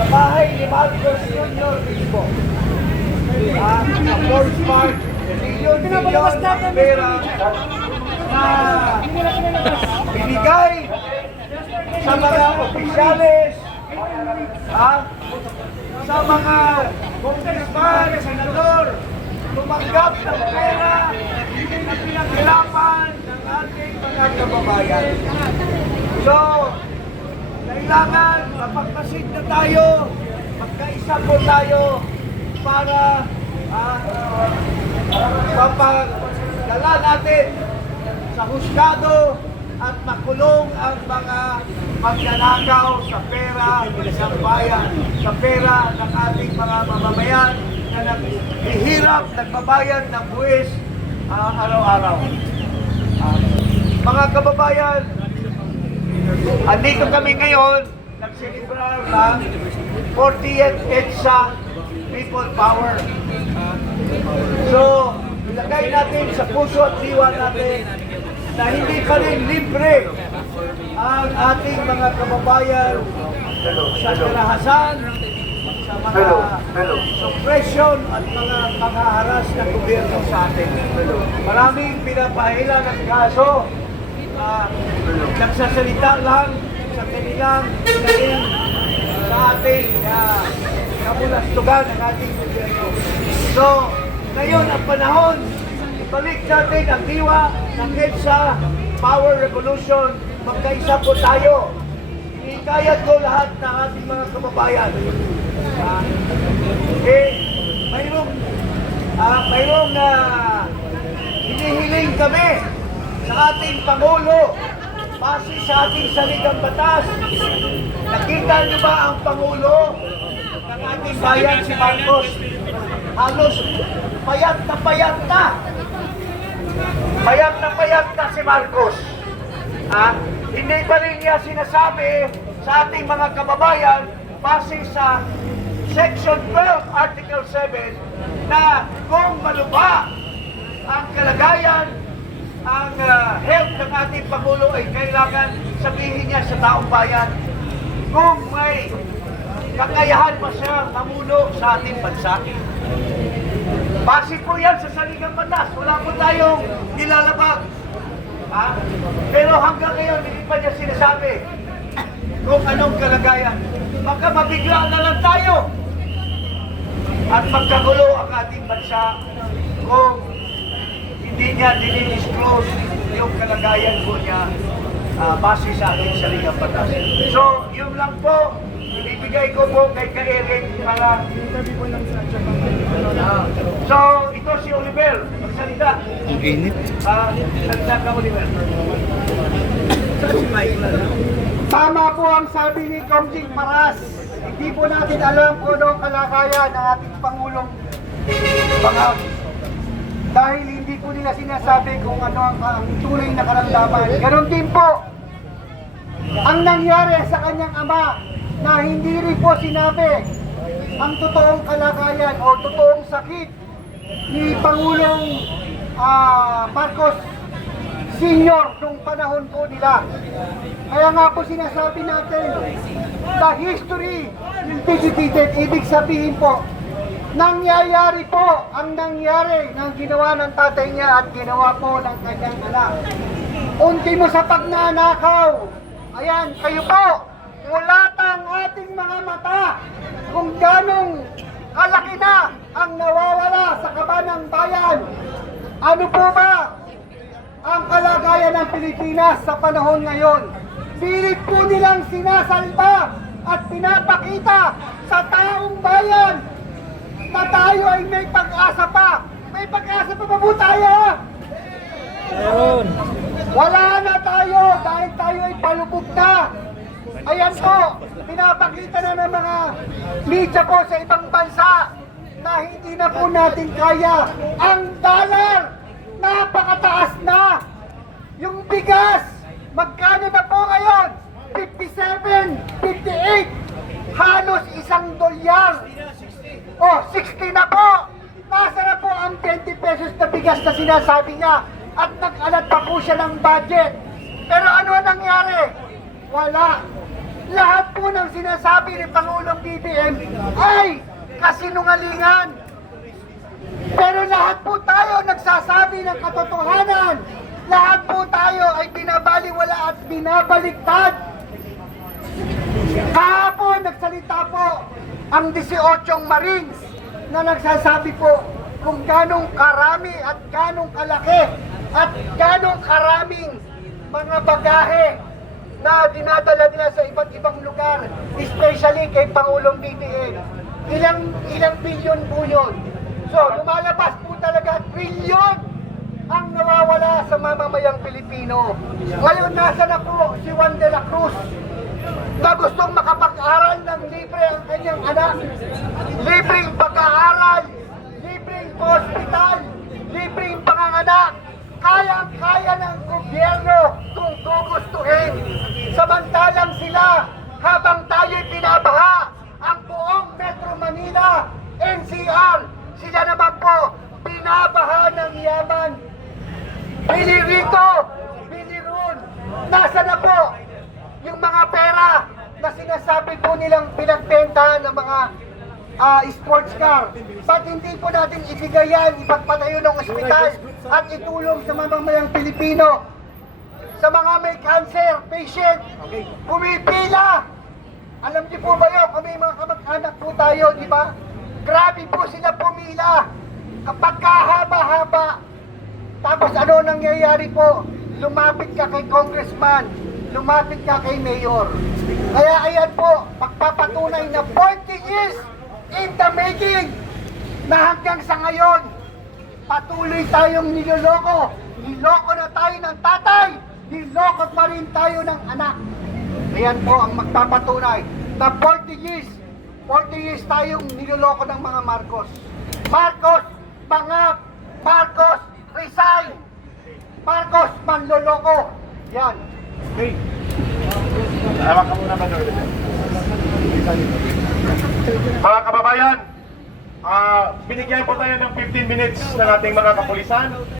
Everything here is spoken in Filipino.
sa bahay ni Marcos Jr. mismo. Sa Forbes Park, milyon-milyon ng pera na binigay sa mga opisyales, sa mga congressman, senador, tumanggap ng pera na pinaghirapan ng ating mga kababayan. So, kailangan mapagmasid na tayo, magkaisa po tayo para mapagdala natin sa husgado at makulong ang mga magnanakaw sa pera ng bayan, sa pera ng ating mga mamamayan na naghihirap, nagbabayad ng buwis araw-araw. Mga kababayan, andito kami ngayon, nagsilibrar ng 40th EDSA People Power. So, ilagay natin sa puso at diwa natin na hindi pa rin libre ang ating mga kababayan sa karahasan, sa mga suppression at mga panghaharas ng gobyerno sa atin. Maraming pinapahila ng kaso, nagsasalita lang sa kanilang galing sa ating kamulastugan ng ating gobyerno. So, ngayon ang panahon, ibalik natin ang diwa ng EDSA Power Revolution. Magkaisa po tayo. Hikayat ko lahat ng ating mga kababayan. Mayroong hinihiling kami sa ating Pangulo base sa ating saligang batas. Nakita niyo ba ang Pangulo ng ating bayan, si Marcos? Halos payat na payat na. Payat na payat na si Marcos. Hindi pa rin niya sinasabi sa ating mga kababayan base sa Section 12, Article 7 na kung malubha ang kalagayan, ang health ng ating Pangulo ay kailangan sabihin niya sa taong bayan kung may kakayahan pa siya mamuno sa ating bansa. Base po yan sa saligang batas. Wala po tayong nilalabag. Pero hanggang ngayon, hindi pa niya sinasabi kung anong kalagayan. Baka mabigla na lang tayo at magkagulo ang ating bansa kung hindi niya dinidisclose yung kalagayan po niya base sa ating saligang batas. So, yun lang po. Ibibigay ko po kay Ka-Eric para so, ito si Oliver. Magsalita. Ang init. Salita ka, Oliver. Saan si Mike? Tama po ang sabi ni Komsing Paras. Hindi po natin alam kung ano ang kalagayan ng ating Pangulong Bangag. Dahil hindi po nila sinasabi kung ano ang tunay na karamdaman. Ganon din po ang nangyari sa kanyang ama na hindi rin po sinabi ang totoong kalagayan o totoong sakit ni Pangulong Marcos Senior nung panahon po nila. Kaya nga po sinasabi natin, the history will be repeated. Ibig sabihin po, nangyayari po ang nangyari ng ginawa ng tatay niya at ginawa po ng kanyang anak. Unti mo sa pagnanakaw. Ayan, kayo po, mulatang ating mga mata kung ganong kalaki na ang nawawala sa kabanang bayan. Ano po ba ang kalagayan ng Pilipinas sa panahon ngayon? Pilit po nilang sinasalba at pinapakita sa taong bayan na tayo ay may pag-asa pa. May pag-asa pa po tayo? Meron. Wala na tayo dahil tayo ay palubog na. Ayan po, pinapakita na ng mga media po sa ibang bansa na hindi na po natin kaya. Ang dollar, napakataas na. Yung bigas, magkano na po ngayon? 57, 58, halos $1. Oh, 60 na po. Nasa na po ang 20 pesos na bigas na sinasabi niya at nag-alat pa po siya ng budget. Pero ano nangyari? Wala. Lahat po ng sinasabi ni Pangulong BBM ay kasinungalingan. Pero lahat po tayo nagsasabi ng katotohanan. Lahat po tayo ay binabaliwala at binabaliktad. Kahapon nagsalita po ang 18 Marines na nagsasabi po kung ganong karami at ganong kalaki at ganong karaming mga bagahe na dinadala nila sa iba't ibang lugar, especially kay Pangulong BBM. Ilang bilyon po yun. So, lumalabas po talaga trilyon ang nawawala sa mamamayang Pilipino. Ngayon, nasa na po si Juan de la Cruz na gustong makapag-aral ng libre ang kanyang anak. Libreng pag-aaral, libreng hospital, libreng panganganak. Kayang-kaya ng gobyerno kung gugustuhin. Samantalang sila, habang tayo'y binabaha, ang buong Metro Manila, NCR, sila naman po, binabaha ng yaman. Bili rito, bili ron. Nasa na po yung mga pera na sinasabi po nilang pinagbenta ng mga sports car. Ba't hindi po natin ibigay yan, ipagpatayo ng ospital at itulong sa mamamayang Pilipino? Sa mga may cancer patient, pumipila. Alam niyo po ba yun, kung may mga kamag-anak po tayo, di ba? Grabe po sila pumila. Kapag kahaba-haba, tapos ano nangyayari po? Lumapit ka kay congressman, lumapit ka kay mayor. Kaya ayan po, pagpapatunay na 40 years in the making na hanggang sa ngayon, patuloy tayong niloloko. Niloko na tayo ng tatay, niloko pa rin tayo ng anak. Ayan po ang magpapatunay na 40 years tayong niloloko ng mga Marcos. Marcos, bangap. Marcos, resign. Marcos, manloloko. Yan. Okay. Tama ka muna ba, mga kababayan, binigyan po tayo ng 15 minutes ng ating mga kapulisan